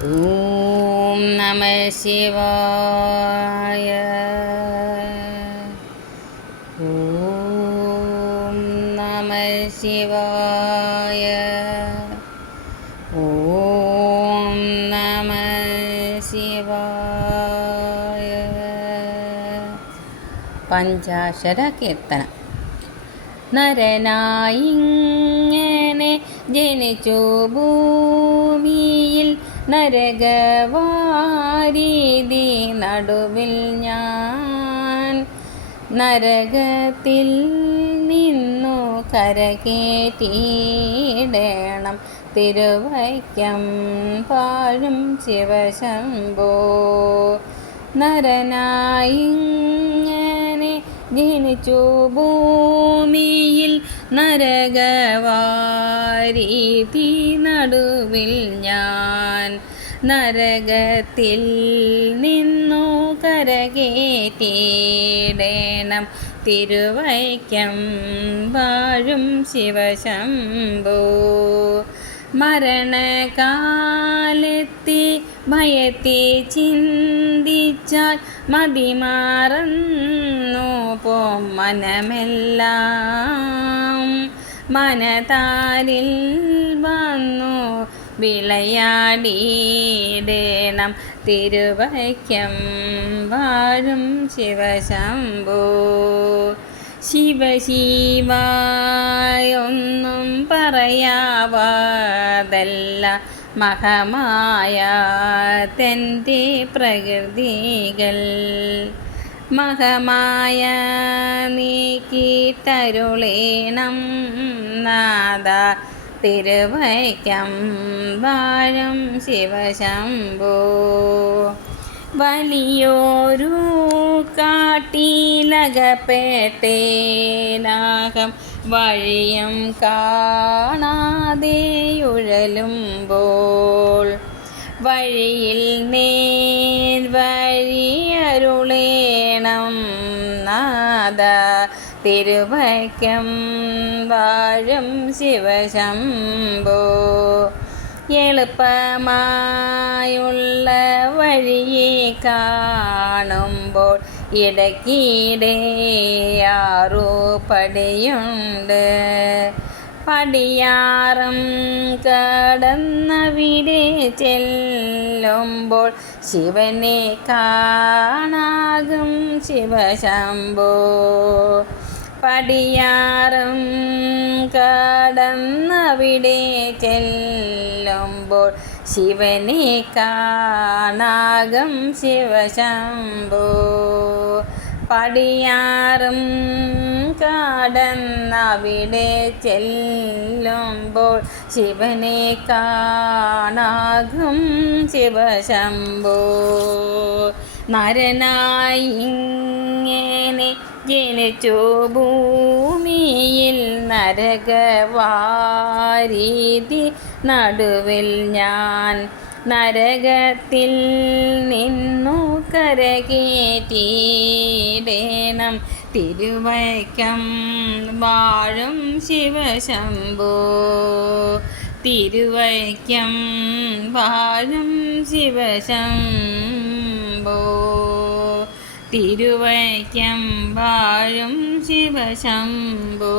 ഓം നമ ശിവായ ഓം നമ ശിവായ ഓം നമ ശിവായ പഞ്ചാക്ഷര കീർത്തനം നരനായിങ്ങനെ ജനിച്ചു ഭൂമിയിൽ നരകവാരീതി നടുവിൽ ഞാൻ നരകത്തിൽ നിന്നു കരകേറ്റിയിടണം. തിരുവൈക്കം പാഴും ശിവശംഭോ. നരനായിങ്ങനെ ജനിച്ചു ഭൂമിയിൽ നരകവാരീതി നടുവിൽ ഞാൻ നരകത്തിൽ നിന്നു കരകേറ്റിടേണം തിരുവൈക്കം വാഴും ശിവശംഭോ. മരണകാലത്തെ ഭയത്തെ ചിന്തിച്ചാൽ മതിമാറന്നു പോ മനമെല്ലാം. മനതാരിൽ വന്നു വിളയാടിയിടേണം തിരുവൈക്കം വാഴും ശിവശംഭൂ. ശിവശിവായൊന്നും പറയാവാതല്ല. മഹമായ തന്റെ പ്രകൃതികൾ. മഹമായ നീക്കി തരുളേണം നാദ. തിരുവൈക്കം വാഴം ശിവശംഭോ. വലിയൊരു കാട്ടിലകപ്പെട്ടേനാകം വഴിയും കാണാതെയുഴലുമ്പോൾ വഴിയിൽ നേർ തിരുവൈക്കം വാഴും ശിവശംഭോ. എളുപ്പമായുള്ള വഴിയെ കാണുമ്പോൾ ഇടയ്ക്കിടെ ആറു പടിയുണ്ട്. പടിയാറും കടന്നവിടെ ചെല്ലുമ്പോൾ ശിവനെ കാണാകും ശിവശംഭോ. പടിയാറും കടന്നവിടെ ചെല്ലുമ്പോൾ ശിവനെ കാണാകം ശിവശംഭോ. പടിയാറും കടന്നവിടെ ചെല്ലുമ്പോൾ ശിവനെ കാണാകും ശിവശംഭോ. നരനായി ഇങ്ങനെ ജനിച്ചു ഭൂമിയിൽ നരകവാരീതി നടുവിൽ ഞാൻ നരകത്തിൽ നിന്നു കരകേറ്റീടേണം. തിരുവൈക്കം വാഴും ശിവശംഭോ. തിരുവൈക്കം വാഴും ശിവശംഭോ. തിരുവൈക്കം വാഴും ശിവശംഭോ.